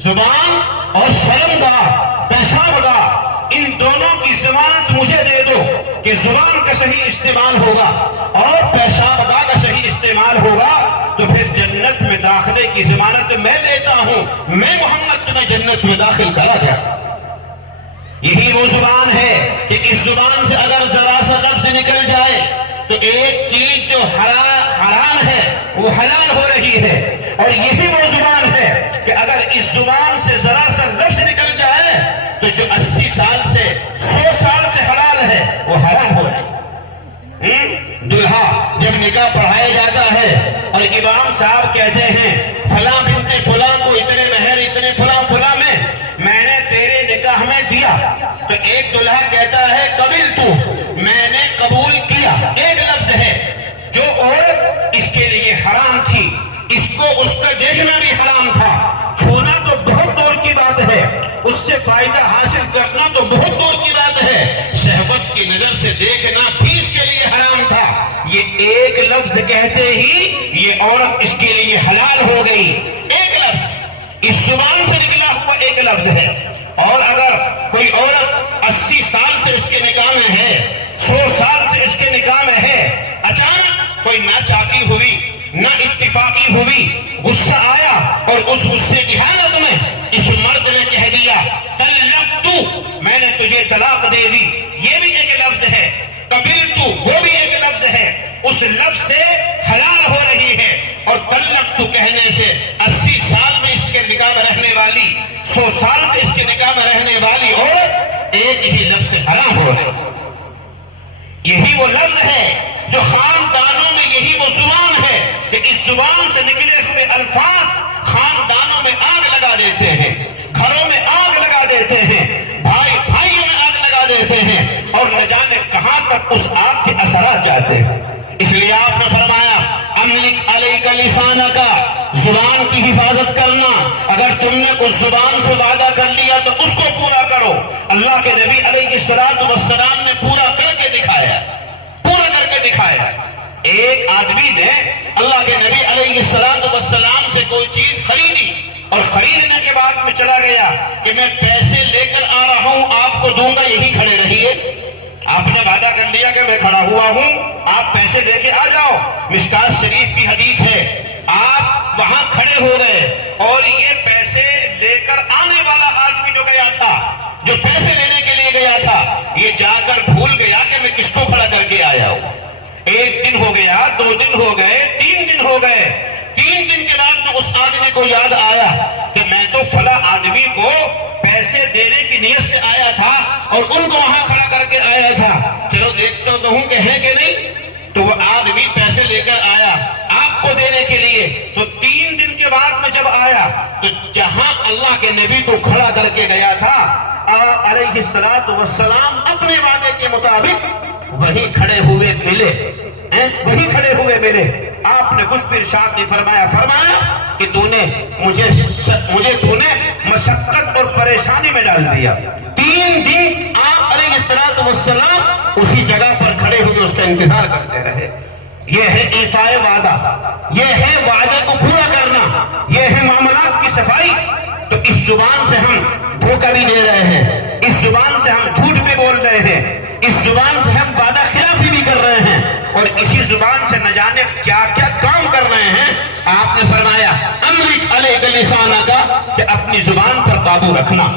زبان اور شرمگاہ, پیشاب گاہ, ان دونوں کی ضمانت مجھے دے دو کہ زبان کا صحیح استعمال ہوگا اور پیشاب گاہ کا صحیح استعمال ہوگا تو پھر جنت میں داخلے کی ضمانت میں لیتا ہوں. میں محمد تمہیں جنت میں داخل کرا دیا. یہی وہ زبان ہے کہ اس زبان سے اگر ذرا سا لفظ نکل جائے تو ایک چیز جو حرام ہے وہ حلال ہو رہی ہے. اور یہی وہ زبان ہے کہ اگر اس زبان سے ذرا سا لفظ نکل جائے تو جو 80 سال سے 100 سال سے حلال ہے وہ حرام ہو رہا ہے. دلہا جب نکاح پڑھایا جاتا ہے اور امام صاحب کہتے ہیں فلاں بنت فلاں کو اتنے مہر اتنے فلاں فلاں میں نے تیرے نکاح میں دیا, تو ایک دلہا کہتا ہے قبلتو, میں نے قبول کیا. ایک لفظ ہے. جو عورت اس کے لیے حرام تھی, اس کو اس کا دیکھنا بھی حرام تھا, چھونا تو بہت دور کی بات ہے, اس سے فائدہ حاصل کرنا تو بہت دور کی بات ہے, شہوت کی نظر سے دیکھنا بھی اس کے لیے حرام تھا. یہ ایک لفظ کہتے ہی یہ عورت اس کے لیے حلال ہو گئی. ایک لفظ اس زبان سے نکلا ہوا ایک لفظ ہے. اور اگر کوئی عورت 80 سال سے اس کے نکاح میں ہے, 100 سال سے اس کے نکاح میں ہے, اچانک کوئی نہ چاکی ہوئی نہ اتفاقی ہوئی, غصہ آیا اور اس غصے کی حالت میں اس مرد نے کہہ دیا طلقتو, میں نے تجھے طلاق دے دی, یہ بھی ایک لفظ ہے. قبلتو, وہ بھی ایک لفظ ہے. اس لفظ سے حلال ہو رہی ہے. اور طلقتو کہنے سے 80 سال میں اس کے نکاح میں رہنے والی, 100 سال سے اس کے نکاح میں رہنے والی عورت ایک ہی لفظ سے حرام ہو رہی. یہی وہ لفظ ہے جو خاندانوں میں, یہی وہ زبان ہے کہ اس زبان سے نکلے ہوئے الفاظ خاندانوں میں آگ لگا دیتے ہیں, گھروں میں آگ لگا دیتے ہیں, بھائیوں میں آگ لگا دیتے ہیں, اور نہ جانے کہاں تک اس آگ کے اثرات جاتے ہیں. اس لیے آپ نے فرمایا املک علیک لسانک, زبان کی حفاظت کرنا. اگر تم نے اس زبان سے وعدہ کر لیا تو اس کو پورا کرو. اللہ کے نبی علیہ الصلوۃ والسلام نے پورا کر کے دکھایا, پورا کر کے دکھایا. ایک آدمی نے اللہ کے نبی علیہ الصلوۃ والسلام سے کوئی چیز خریدی اور خریدنے کے بعد میں چلا گیا کہ میں پیسے لے کر آ رہا ہوں, آپ کو دوں گا, یہی کھڑے رہیے. آپ نے وعدہ کر لیا کہ میں کھڑا ہوا ہوں, آپ پیسے دے کے آ جاؤ. مشکات شریف کی حدیث ہے, آپ وہاں کھڑے ہو گئے اور یہ پیسے لے کر آنے والا آدمی جو گیا تھا, جو پیسے لینے کے لیے گیا تھا, یہ جا کر بھول گیا کہ میں کس کو کھڑا کر کے آیا ہوں. 1 دن ہو گیا, 2 دن ہو گئے, 3 دن ہو گئے. 3 دن کے بعد میں اس آدمی کو یاد آیا کہ میں تو فلاں آدمی کو پیسے دینے کی نیت سے آیا تھا اور ان کو وہاں کھڑا کر کے آیا تھا, چلو دیکھتا تو ہوں کہ ہے کہ نہیں. تو وہ آدمی پیسے لے کر آیا آپ کو دینے کے لیے. تو 3 دن کے بعد میں جب آیا تو جہاں اللہ کے نبی کو کھڑا کر کے گیا تھا, علیہ الصلوۃ والسلام اپنے وعدے کے مطابق وہیں کھڑے ہوئے ملے. وہی کھڑے ہوئے ملے. آپ نے کچھ بھی ارشاد نہیں فرمایا کہ تو نے مشقت اور پریشانی میں ڈال دیا. 3 دن آپ علیہ الصلوۃ والسلام اسی جگہ پر کھڑے ہوئے اس کا انتظار کرتے رہے. یہ ہے ایفائے وعدہ، یہ ہے وعدے کو پورا کرنا، یہ ہے معاملات کی صفائی. تو اس زبان سے ہم دھوکہ بھی دے رہے ہیں، اس زبان سے ہم جھوٹ بھی بول رہے ہیں، اس زبان سے ہم وعدہ خلافی بھی کر رہے ہیں، اور اسی زبان سے نہ جانے کیا کیا کام کر رہے ہیں. آپ نے فرمایا املک علیک لسانک، کہ اپنی زبان پر قابو رکھنا.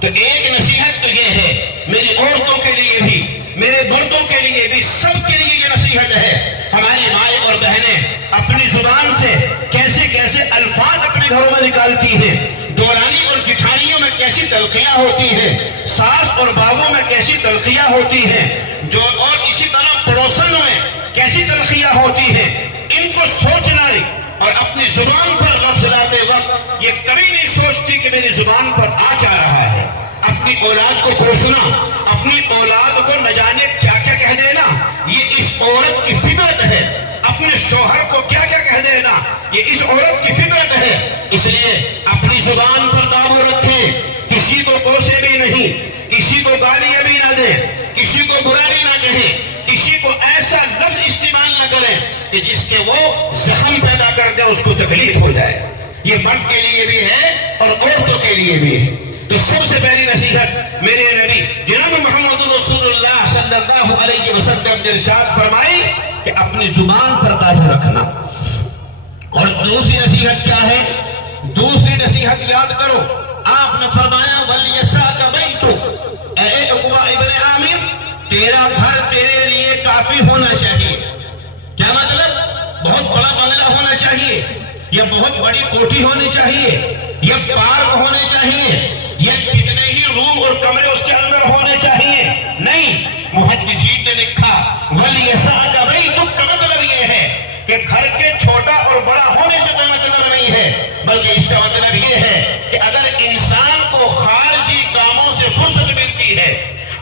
تو ایک نصیحت تو یہ ہے میری عورتوں کے لیے بھی، میرے مردوں کے لیے بھی، سب کے لیے یہ نصیحت ہے. ہماری مائیں اور بہنیں اپنی زبان سے کیسے کیسے الفاظ اپنے گھروں میں نکالتی ہیں، دورانی اور جٹھانیوں میں کیسی تلخیاں ہوتی ہیں، ساس اور بابوں میں کیسی تلخیاں ہوتی ہیں، اور اسی طرح پڑوسنوں میں کیسی تلخیاں ہوتی ہیں. ان کو سوچنا نہیں، اور اپنی زبان پر لفظ لاتے وقت یہ کبھی نہیں سوچتی کہ میری زبان پر آ کیا رہا ہے. اپنی اولاد کو کوسنا، اپنی اولاد کو نہ جانے کیا کیا کہہ دینا، یہ اس عورت کی فطرت ہے. اپنے شوہر کو کیا کیا کہہ دینا، یہ اس عورت کی فطرت ہے. اس لیے اپنی زبان پر قابو رکھیں، کسی کو کوسے بھی نہیں، کسی کو گالیاں بھی نہ دیں، کسی کو برا بھی نہ کہیں، کسی کو ایسا لفظ استعمال نہ کریں کہ جس کے وہ زخم پیدا کر دے، اس کو تکلیف ہو جائے. یہ مرد کے لیے بھی ہے اور عورتوں کے لیے بھی ہے. تو سب سے پہلی نصیحت میرے نبی جناب محمد رسول اللہ صلی اللہ علیہ وسلم نے ارشاد فرمائی کہ اپنی زبان پر قابو رکھنا. اور دوسری نصیحت کیا ہے؟ دوسری نصیحت یاد کرو، آپ نے فرمایا وَلْيَسَاكَ بَيْتُكَ، اے عقبہ ابن عامر، تیرا گھر تیرے لیے کافی ہونا چاہیے. کیا مطلب؟ بہت بڑا بنگلہ ہونا چاہیے، یا بہت بڑی کوٹھی ہونی چاہیے، یا پارک ہونے چاہیے، یا کتنے ہی روم اور کمرے اس کے اندر ہونے چاہیے. نہیں، محدثین نے لکھا وَلْيَسَاكَ بَيْتُكَ کا مطلب یہ ہے کہ گھر کے چھوٹا اور بڑا ہونے سے کوئی مطلب نہیں ہے، بلکہ اس کا مطلب یہ ہے کہ اگر انسان کو خارجی کاموں سے فرصت ملتی ہے،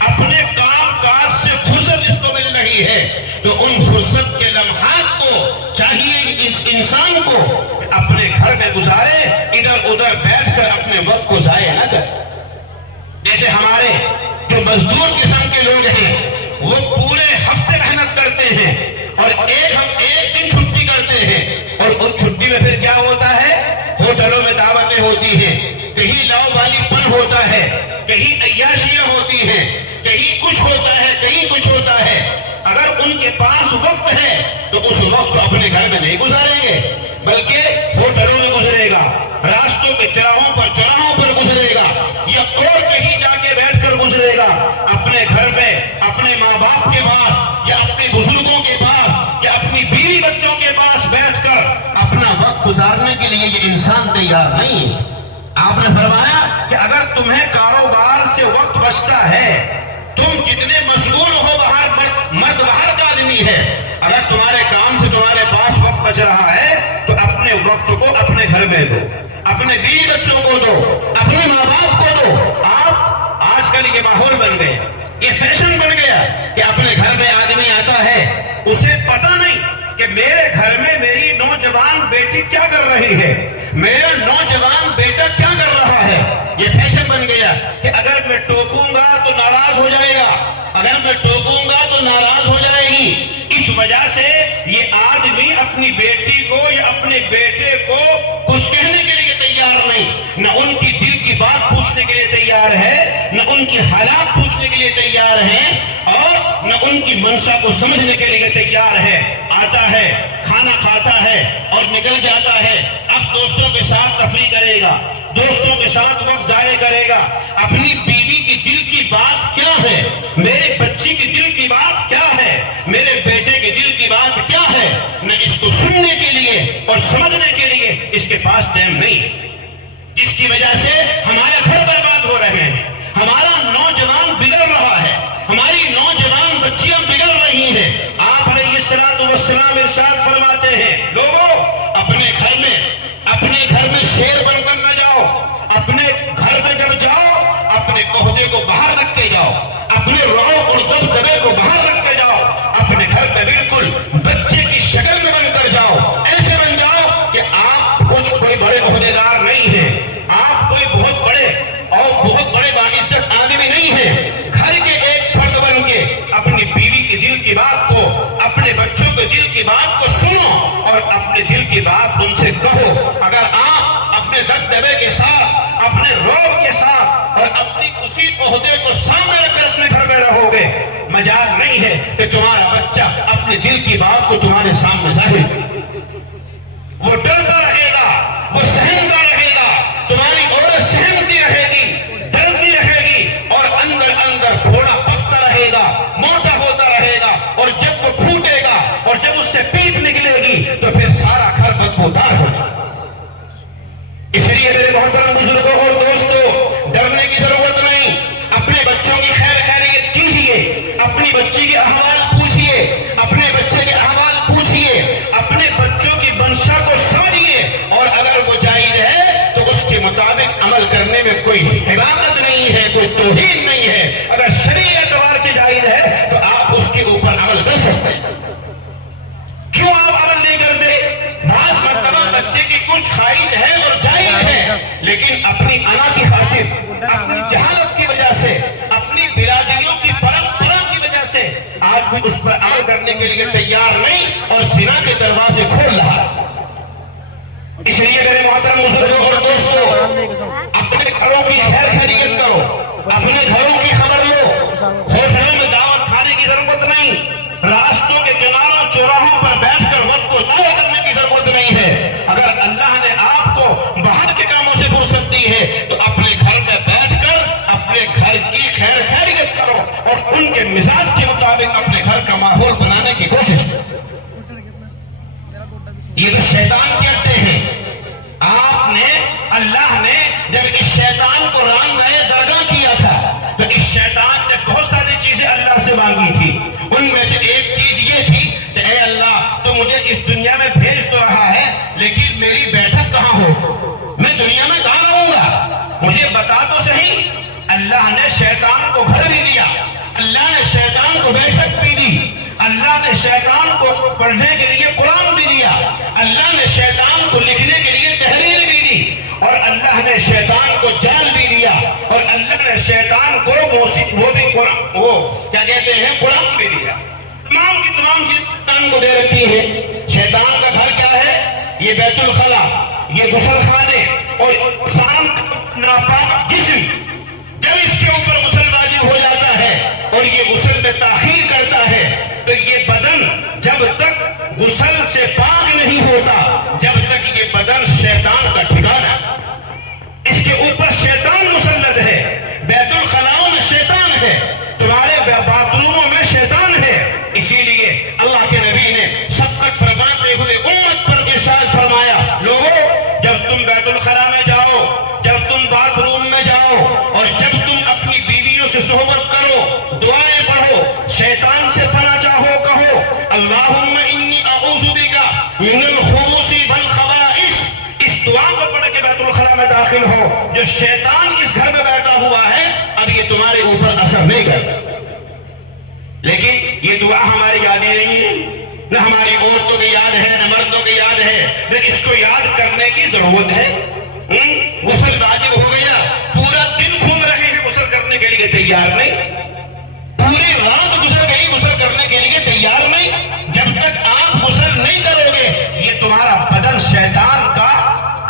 اپنے کام کاج سے فرصت اس کو مل رہی ہے، تو ان فرصت کے لمحات کو چاہیے اس انسان کو اپنے گھر میں گزارے، ادھر ادھر بیٹھ کر اپنے وقت کو ضائع نہ کرے. جیسے ہمارے جو مزدور قسم کے لوگ ہیں، وہ پورے ہفتے محنت کرتے ہیں اور ایک دن چھٹی کرتے ہیں، اور ان چھٹی میں پھر کیا ہوتا ہے؟ ہوٹلوں میں دعوتیں ہوتی ہیں، کہیں لاؤ والی پن ہوتا ہے، کہیں عیاشیاں ہوتی ہیں، کہیں کچھ ہوتا ہے، کہیں کچھ ہوتا ہے. اگر ان کے پاس وقت ہے تو اس وقت کو اپنے گھر میں نہیں گزاریں گے، بلکہ ہوٹلوں میں گزرے گا، راستوں کے چوراہوں پر گزرے گا، یا اور کہیں جا کے بیٹھ کر گزرے گا. اپنے گھر میں اپنے ماں باپ کے پاس، یا اپنے بزرگوں کے پاس، یا اپنی بیوی بچوں کے پاس بیٹھ کر اپنا وقت گزارنے کے لیے یہ انسان تیار نہیں ہے. آپ نے فرمایا کہ اگر تمہیں کاروبار سے وقت بچتا ہے، تم جتنے مشغول ہو، مرد باہر کا آدمی ہے، اگر تمہارے کام سے تمہارے پاس وقت بچ رہا ہے تو اپنے وقت کو اپنے گھر میں دو، اپنے بیوی بچوں کو دو، اپنے ماں باپ کو دو. آپ آج کل یہ ماحول بن گئے، یہ فیشن بن گیا کہ اپنے گھر میں آدمی آتا ہے، اسے پتہ نہیں کہ میرے گھر میں میری نوجوان بیٹی کیا کر رہی ہے، میرا نوجوان بیٹا کیا کر رہا ہے. یہ فیشن بن گیا کہ اگر میں ٹوکوں گا تو ناراض ہو جائے گا، اگر میں ٹوکوں گا تو ناراض ہو جائے گی. اس وجہ سے یہ آدمی اپنی بیٹی کو یا اپنے بیٹے کو کچھ کہنے کے لیے تیار نہیں، نہ ان کی دل کی بات پوچھنے کے لیے تیار ہے، نہ ان کی حالات پوچھنے کے لیے تیار ہے، اور نہ ان کی منشا کو سمجھنے کے لیے تیار ہے. آتا ہے، کھانا کھاتا ہے اور نکل جاتا ہے. اب دوستوں کے ساتھ تفریح کرے گا، دوستوں کے ساتھ وقت ضائع کرے گا. اپنی بیوی کی دل کی بات کیا ہے، میرے بچی کی دل کی بات کیا ہے، میرے بیٹے کے دل کی بات کیا ہے، نہ اس کو سننے کے لیے اور سمجھنے کے لیے اس کے پاس ٹائم نہیں ہے. جس کی وجہ سے ہمارے گھر برباد ہو رہے ہیں، ہمارا نوجوان بگڑ رہا ہے، ہماری نوجوان بچیاں بگڑ رہی ہیں. آپ علیہ الصلوۃ والسلام ارشاد فرماتے ہیں، لوگوں اپنے گھر میں شیر بن کر نہ جاؤ، اپنے گھر میں جب جاؤ اپنے عہدے کو باہر رکھ کے جاؤ، اپنے رعب اور دبدبے کو باہر رکھ کے جاؤ. اپنے گھر میں بالکل اپنے بچوں کے دل کی بات کو سنو اور اپنے دل کی بات ان سے کہو. اگر آپ اپنے دبدبے کے ساتھ، اپنے روب کے ساتھ اور اپنی اسی عہدے کو سامنے رکھ کر اپنے گھر میں رہو گے، مجال نہیں ہے کہ تمہارا بچہ اپنے دل کی بات کو تمہارے سامنے ظاہر کرے. وہ ڈرتا رہے گا، وہ سہمتا رہے گا، تمہاری عورت سہمتی رہے گی، ڈرتی رہے گی، اور اندر اندر گھوڑا پکتا رہے گا، موٹا ہوتا رہے گا، اور جب وہ پھوٹے گا اور جب اس سے پیپ نکلے گی تو پھر سارا گھر بدبودار ہوگا. اس لیے میرے محترم بزرگوں اور دوستوں، ڈرنے کی ضرورت نہیں. اپنے بچوں کی خیر خیریت کیجیے، اپنی بچی کے احوال پوچھیے، اپنے بچے کے احوال پوچھیے، اپنے بچوں کی منشا کو سمجھیے، اور اگر وہ جائز ہے تو اس کے مطابق عمل کرنے میں کوئی حماقت نہیں ہے، کوئی توہین نہیں ہے. اگر شرعی اعتبار سے جائز ہے تو آپ اس کے اوپر عمل کر سکتے ہیں. کیوں آپ عمل نہیں کرتے؟ بعض مرتبہ بچے کی کچھ خواہش ہے اور جائز ہے، لیکن اپنی انا کی خاطر، اپنی جہالت کی وجہ سے، اپنی برادریوں کی پرمپرا کی وجہ سے آج بھی اس پر عمل کرنے کے لیے تیار نہیں اور زنا کے دروازے کھول رہا ہے. اس لیے میرے محترم بزرگوں اور دوستوں، اپنے گھروں کی خیر خیریت کرو، اپنے گھروں کی خبر لو. ہوٹلوں میں دعوت کھانے کی ضرورت نہیں، راستوں کے کناروں چوراہوں پر بیٹھ کر وقت کو ضائع کرنے کی ضرورت نہیں ہے. اگر اللہ نے آپ کو باہر کے کاموں سے فرصت دی ہے تو اپنے گھر میں بیٹھ کر اپنے گھر کی خیر خیریت کرو اور ان کے مزاج کے مطابق اپنے گھر کا ماحول بنانے کی کوشش کرو. یہ تو شیطان کے اڈے ہیں. آپ نے، اللہ نے جب اس شیطان کو رام گئے درگاہ کیا تھا تو اس شیطان نے بہت ساری چیزیں اللہ سے مانگی تھی. ان میں سے ایک چیز یہ تھی کہ اے اللہ، تو مجھے اس دنیا میں بھیج تو رہا ہے لیکن میری بیٹھک کہاں ہو؟ میں دنیا میں کہاں رہوں گا؟ مجھے بتا تو صحیح. اللہ نے شیطان کو گھر بھی دیا، اللہ نے شیطان کو بیٹھک بھی دی، اللہ نے شیطان کو پڑھنے کے لیے قرآن بھی دیا، اللہ نے شیطان کو لکھنے کے لیے تحریر بھی دی، اور اللہ نے شیطان کو جال بھی دیا، اور اللہ نے شیطان کو وہ بھی قرآن، وہ کیا کہتے ہیں، قرآن بھی دیا. تمام کی تمام چیزیں شیطان کو دے رکھی ہے. شیطان کا گھر کیا ہے؟ یہ بیت الخلا، یہ غسل خانے، اور انسان کا ناپاک جسم جب اس کے اوپر غسل واجب ہو جاتا ہے اور یہ غسل میں تاخیر کرتا ہے تو یہ بدن جب تک غسل سے پاک نہیں ہوتا، جب تک یہ بدن شیطان کا ٹھکانہ ہے. اس کے اوپر شیطان مسلط ہے. بیت الخلاؤں میں شیطان ہے، تمہارے باتھ روموں میں شیطان ہے. اسی لیے اللہ کے نبی نے شفقت فرماتے ہوئے امت پر ارشاد فرمایا، لوگوں جب تم بیت الخلا میں جاؤ، جب تم باتھ روم میں جاؤ، اور جب تم اپنی بیویوں سے صحبت کرو، دعائیں پڑھو، شیطان سے پناہ چاہو، کہو اللہم انی اعوذ بک من الخبث والخبائث. اس دعا کو پڑھ کے بیت الخلا میں داخل ہو. جو شیطان اس گھر میں بیٹھا ہوا ہے اب یہ تمہارے اوپر اثر نہیں کرتا. لیکن یہ دعا ہماری یادیں نہیں ہے، نہ ہماری عورتوں کی یاد ہے، نہ مردوں کی یاد ہے، لیکن اس کو یاد کرنے کی ضرورت ہے. غسل واجب ہو گیا، پورا دن گھوم رہے ہیں، غسل کرنے کے لیے تیار نہیں، پوری رات گزر گئی غسل کرنے کے لیے تیار نہیں. جب تک آپ غسل نہیں کرو گے یہ تمہارا بدن شیطان کا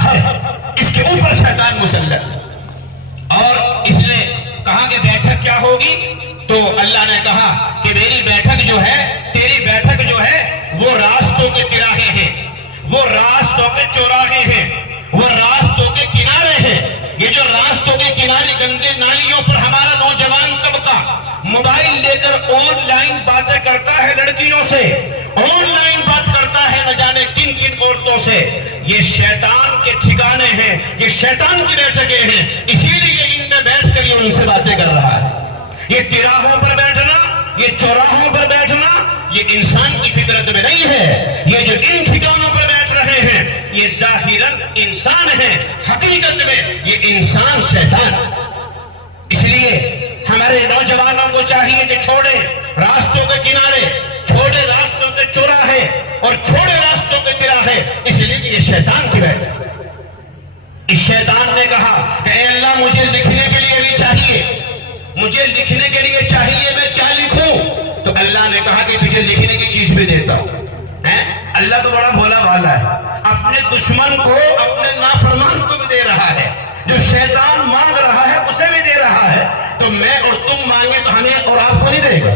گھر ہے، اس کے اوپر شیطان مسلط. اور اس نے کہا کہ بیٹھک کیا ہوگی؟ تو اللہ نے کہا کہ میری بیٹھک جو ہے، تیری بیٹھک جو ہے وہ راستوں کے تراہے ہیں، وہ راستوں کے چوراہے ہیں، وہ راستوں کے کنارے ہیں. یہ جو راستوں کے کنارے گندے نالیوں پر ہمارا نوجوان طبقہ موبائل لے کر آن لائن باتیں کرتا ہے لڑکیوں سے، آن لائن بات کرتا ہے نہ جانے کن کن عورتوں سے، یہ شیطان کے ٹھکانے ہیں، یہ شیطان کی بیٹھکیں ہیں. اسی لیے ان میں بیٹھ کر یہ ان سے باتیں کر رہا ہے. یہ تراہوں پر بیٹھنا، یہ چوراہوں پر بیٹھنا یہ انسان کی فطرت میں نہیں ہے. یہ جو ان ٹھکانوں پر بیٹھ رہے ہیں یہ ظاہراً انسان ہے، حقیقت میں یہ انسان شیطان. اس لیے ہمارے نوجوانوں کو چاہیے کہ چھوڑے راستوں کے کنارے، چھوڑے راستوں کے چوراہے اور چھوڑے راستوں کے تراہے، اس لیے کہ یہ شیطان کی بیٹھک. اس شیطان نے کہا کہ اے اللہ مجھے لکھنے کے لیے بھی چاہیے، مجھے لکھنے کے لیے چاہیے، میں کیا لکھوں؟ تو اللہ نے کہا کہ تجھے لکھنے کی چیز بھی دیتا ہوں. اللہ تو بڑا بھولا بھالا ہے، اپنے دشمن کو، اپنے نافرمان کو بھی دے رہا ہے. جو شیطان مانگ رہا ہے اسے بھی دے رہا ہے. تو میں اور تم مانگے تو ہمیں اور آپ کو نہیں دے گا،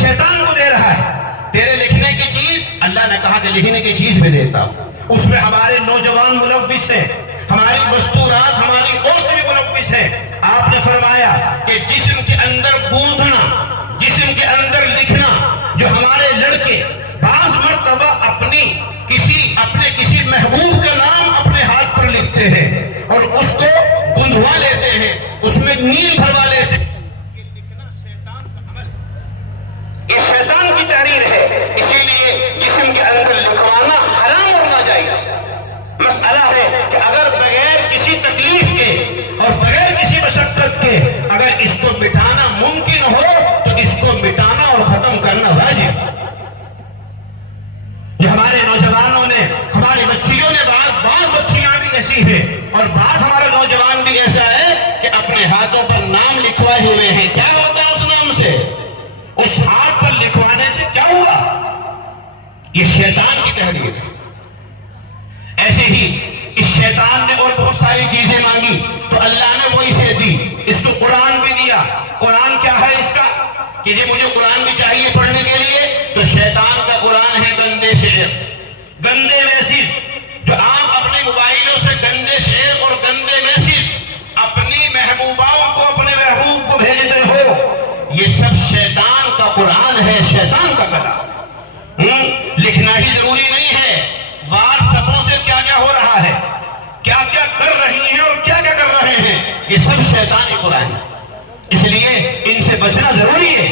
شیطان کو دے رہا ہے. تیرے لکھنے کی چیز اللہ نے کہا کہ لکھنے کی چیز بھی دیتا ہوں. اس میں ہمارے نوجوان ملوث ہیں، ہماری مستورات، ہماری عورتیں بھی ملوث ہیں. آپ نے فرمایا کہ جسم کے اندر گونتھنا، جسم کے اندر لکھنا. جو ہمارے لڑکے بعض مرتبہ اپنے کسی محبوب کا نام اپنے ہاتھ پر لکھتے ہیں اور اس کو گندھوا لیتے ہیں، اس میں نیل بھروا لیتے ہیں. یہ لکھنا شیطان کا عمل ہے، یہ شیطان کی تحریر ہے. اسی لیے جسم کے اندر لکھوانا حرام اور ناجائز. مسئلہ ہے کہ اگر بغیر کسی تکلیف کے اور بغیر کسی مشقت کے اگر اس کو مٹانا ممکن ہو تو اس کو مٹانا اور ختم کرنا واجب. جو ہمارے نوجوانوں نے، ہماری بچیوں نے، بعض بچیاں بھی ایسی ہیں اور بعض ہمارا نوجوان بھی ایسا ہے کہ اپنے ہاتھوں پر نام لکھوائے ہوئے ہیں. کیا ہوتا ہے اس نام سے؟ اس ہاتھ پر لکھوانے سے کیا ہوا؟ یہ شیطان کی تحریر ہے. ایسے ہی اس شیطان نے اور بہت ساری چیزیں مانگی تو اللہ نے وہ اسے دی. اس کو قرآن بھی دیا. قرآن کیا ہے اس کا کہ جی مجھے قرآن بھی چاہیے پڑھنے کے لیے، تو شیطان کا قرآن ہے گندے شعر، گندے میسیج. جو آپ اپنے موبائلوں سے گندے شعر اور گندے میسیج اپنی محبوباؤں کو، اپنے محبوب کو بھیجتے ہو، یہ سب شیطان کا قرآن ہے، شیطان کا کلام. لکھنا ہی ضروری نہیں ہے. واٹسپوں سے کیا کیا ہو رہا ہے، کیا کیا کر رہی ہیں اور کیا کیا کر رہے ہیں، یہ سب شیطانی قرآن ہے. اس لیے ان سے بچنا ضروری ہے.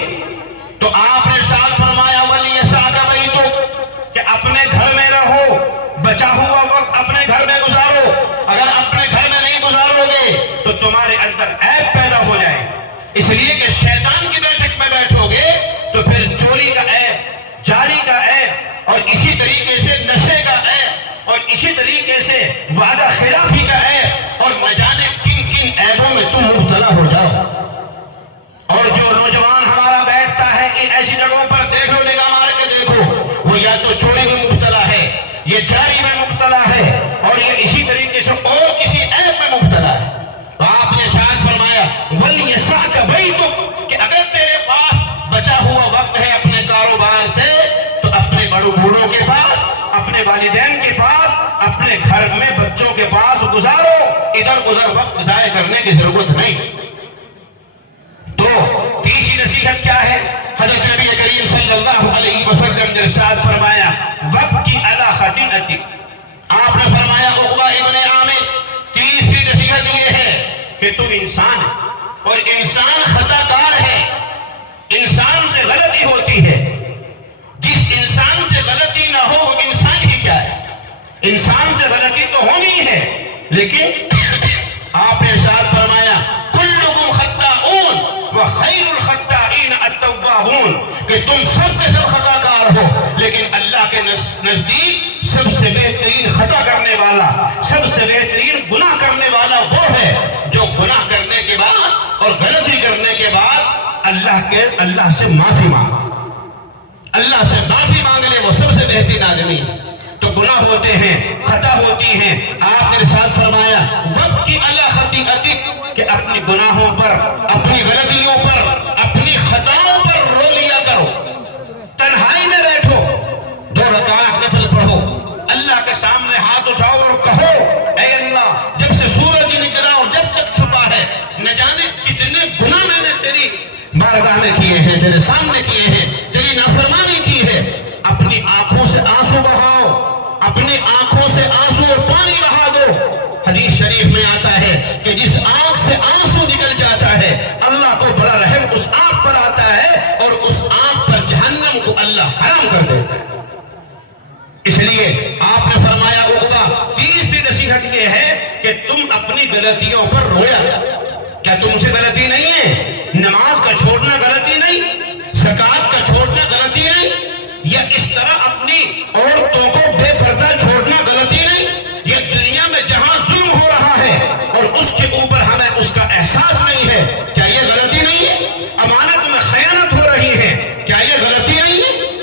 تو آپ نے ارشاد فرمایا وَلْيَسْعَكَ بَيْتُكَ کہ اپنے گھر میں رہو، بچا ہوا وقت اپنے گھر میں گزارو. اگر اپنے گھر میں نہیں گزارو گے تو تمہارے اندر عیب پیدا ہو جائے. اس لیے کہ شیطان کی بیٹھک میں بیٹھو گے تو پھر چوری کا عیب، جاری کا عیب، اور اسی طریقے سے نشے کا عیب، اور اسی طریقے سے وعدہ خلافی کا عیب، اور نہ جانے کن کن عیبوں میں تم مبتلا ہو جاؤ. اور جو نوجوان ہمارا بیٹھتا ہے ان ایسی جگہوں پر، دیکھ لو، نگاہ مار کے دیکھو، وہ یا تو چوری میں مبتلا ہے، یہ جاری میں مبتلا ہے، اور یہ اسی طریقے سے اور کسی عیب میں مبتلا ہے. تو آپ نے ارشاد فرمایا وَلْيَسْعَكَ بَيْتُكَ کہ اگر تیرے پاس بچا ہوا وقت ہے اپنے کاروبار سے تو اپنے بڑوں بوڑھوں کے پاس، اپنے والدین کے پاس، اپنے گھر میں بچوں کے پاس گزارو. ادھر ادھر وقت ضائع کرنے کی ضرورت نہیں. تو تیسری نصیحت کیا ہے؟ حضرت نبی کریم صلی اللہ علیہ وسلم نے ارشاد فرمایا وَابْكِ عَلَىٰ خَطِيئَتِكَ. آپ نے فرمایا عقبہ ابن عامر، تیسری نصیحت یہ ہے کہ تم انسان ہے اور انسان خطا کار ہے. انسان سے غلطی ہوتی ہے. جس انسان سے غلطی نہ ہو وہ انسان ہی کیا ہے. انسان سے غلطی تو ہونی ہے، لیکن آپ نے ارشاد فرمایا کلکم خطاؤن وخیر الخطائین التوابون کہ تم سب کے سب خطا کار ہو، لیکن اللہ کے نزدیک سب سے بہترین خطا کرنے والا، سب سے بہترین گناہ کرنے والا وہ ہے جو گناہ کرنے کے بعد اور غلطی کرنے کے بعد اللہ سے معافی مانگے. اللہ سے معافی مانگ لے، وہ سب سے بہترین آدمی. تو گناہ ہوتے ہیں، خطا ہوتی ہیں. آپ نے ارشاد فرمایا وَابْكِ عَلَىٰ خَطِيئَتِكَ کہ اپنی گناہوں پر، اپنی غلطیوں پر، اپنی خطاؤں پر رو لیا کرو. تنہائی میں بیٹھو، 2 رکعت نفل پڑھو، اللہ کے سامنے ہاتھ اٹھاؤ اور کہو اے اللہ، جب سے سورج نکلا اور جب تک چھپا ہے نہ جانے کتنے گناہ میں نے تیری بارگاہ میں کیے ہیں، تیرے سامنے کیے ہیں، تیری نافرمانی کی ہے. اپنی آنکھوں سے آنسو بہاؤ، اپنی آنکھوں سے آنسو اور پانی بہا دو. حدیث شریف میں آتا ہے کہ جس آنکھ سے آنسو نکل جاتا ہے اللہ کو بڑا رحم اس آنکھ پر آتا ہے اور اس آنکھ پر جہنم کو اللہ حرام کر دیتا ہے. اس لیے آپ نے فرمایا عقبہ، تیسری نصیحت یہ ہے کہ تم اپنی غلطیوں پر رویا. کیا تم سے غلطی نہیں ہے؟ نماز کا چھوڑنا غلطی نہیں، زکوٰۃ کا چھوڑنا غلطی نہیں، یا اس طرح اپنی عورتوں کو بے پردہ چھوڑنا غلطی نہیں. یہ دنیا میں جہاں ظلم ہو رہا ہے اور اس کے اوپر ہمیں اس کا احساس نہیں ہے، کیا یہ غلطی نہیں ہے؟ امانت میں خیانت ہو رہی ہے، کیا یہ غلطی نہیں ہے؟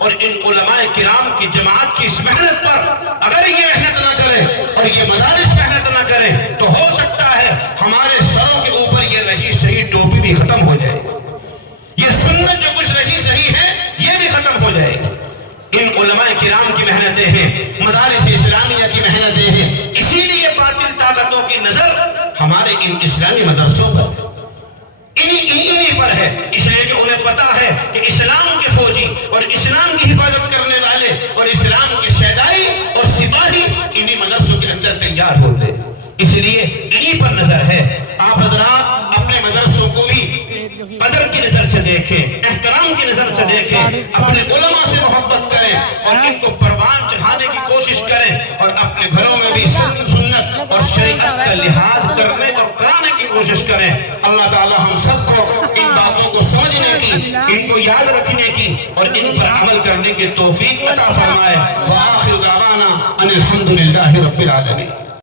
اور ان علماء کرام کی جماعت کی اس محنت پر اگر یہ محنت نہ کرے اور یہ مدارس محنت نہ کرے تو ہو سکتا ہے ہمارے سروں کے اوپر یہ رہی صحیح ٹوپی بھی ختم ہو جائے گی، یہ سنت جو کچھ رہی صحیح ہے یہ بھی ختم ہو جائے گی۔ ان علماء کرام کی محنتیں ہیں، مدارس اسلامیہ کی محنتیں ہیں، اسی لیے باطل طاقتوں کی نظر ہمارے ان اسلامی مدرسوں پر انہی پر ہے، اس لیے کہ انہیں پتا ہے کہ اسلام کے فوجی اور اسلام کی حفاظت کرنے والے اور اسلام کے شہدائی اور سپاہی انہی مدرسوں کے اندر تیار ہوتے، اس لیے انہی پر نظر ہے۔ آپ حضرات اپنے مدرسوں کو بھی قدر کی نظر سے دیکھیں، احترام کی نظر سے دیکھیں، اپنے علماء سے محبت کریں اور ان کو پروان چڑھانے کی کوشش کریں اور اپنے گھروں میں بھی سنت اور شریعت کا لحاظ کرنے اور کرانے کی کوشش کریں۔ اللہ تعالی ہم سب کو ان باتوں کو سمجھنے کی، ان کو یاد رکھنے کی اور ان پر عمل کرنے کی توفیق عطا فرمائے۔ وآخر دعوانا ان الحمدللہ رب العالمین۔